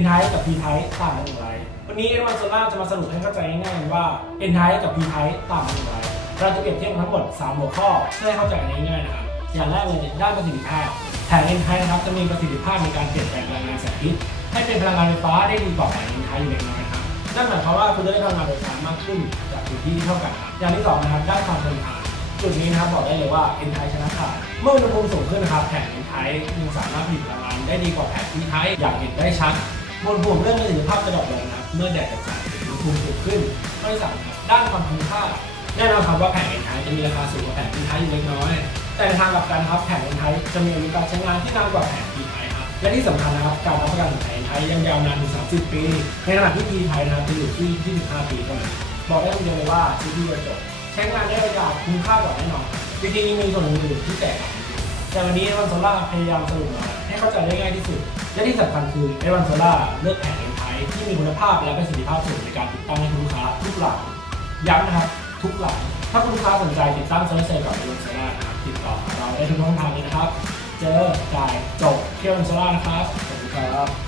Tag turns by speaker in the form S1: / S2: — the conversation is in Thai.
S1: N type กับ P type ต่างกันอย่างไร วันนี้ N1 Solar จะมาสรุปให้เข้าใจง่ายๆว่า N type กับ P type ต่างกันอย่างไร เราจะเปรียบเทียบทั้งหมด 3 หัวข้อเพื่อให้เข้าใจง่ายๆนะครับ อย่างแรกเลยด้านประสิทธิภาพ แผง N type นะครับจะมีประสิทธิภาพในการเปลี่ยนแปลงพลังงานแสงอาทิตย์ให้เป็นพลังงานไฟฟ้าได้ดีกว่าแผง N type อยู่เล็กน้อยครับ นั่นหมายความว่าคุณจะได้พลังงานไฟฟ้ามากขึ้นจากพื้นที่ที่เท่ากันครับอย่างที่สองนะครับด้านความทนทานจุดนี้นะครับบอกได้เลยว่า N type ชนะขาดเมื่ออุณหภูมิสูงขึ้นนะครับแผง N type ยังสามารถผลิตพลังงานได้ดีกว่าแผง P type อย่างเห็นได้ชัด บนห่วงเรื่องประสิทธิภาพจะดรอปลงนะครับเมื่อแดดจัดอุณหภูมิสูงขึ้นข้อที่สามด้านความคุ้มค่าแน่นอนครับว่าแผง N type จะมีราคาสูงกว่าแผง P type อยู่เล็กน้อย แต่ในทางกลับกันครับแผง N type จะมีอายุการใช้งานที่นานกว่าแผง P type ครับและที่สำคัญนะครับการรับประกันของแผง N type ยังยาวนานถึง30 ปี ในขณะที่ P type นะครับจะอยู่ที่25 ปีเท่านั้นบอกได้คำเดียวเลยว่าชีวิตเดียวจบใช้งานได้ระยาวคุ้มค่ากว่าแน่นอนจริงๆมีส่วนอื่นที่แตกต่าง แต่วันนี้เอวันโซล่าพยายามสรุปมาให้เข้าใจได้ง่ายที่สุด และที่สำคัญคือเอวันโซล่าเลือกแผงเอ็นไทที่มีคุณภาพและประสิทธิภาพสูงในการติดตั้งให้คุณลูกค้าทุกหลังย้ำนะครับทุกหลังถ้าคุณลูกค้าสนใจติดตั้งโซลาร์เซลล์กับเอวันโซล่านะครับติดต่อเราได้ทุกช่องทางเลยนะครับ เจอจ่ายจบเที่ยวเอวันโซล่านะครับสวัสดีครับ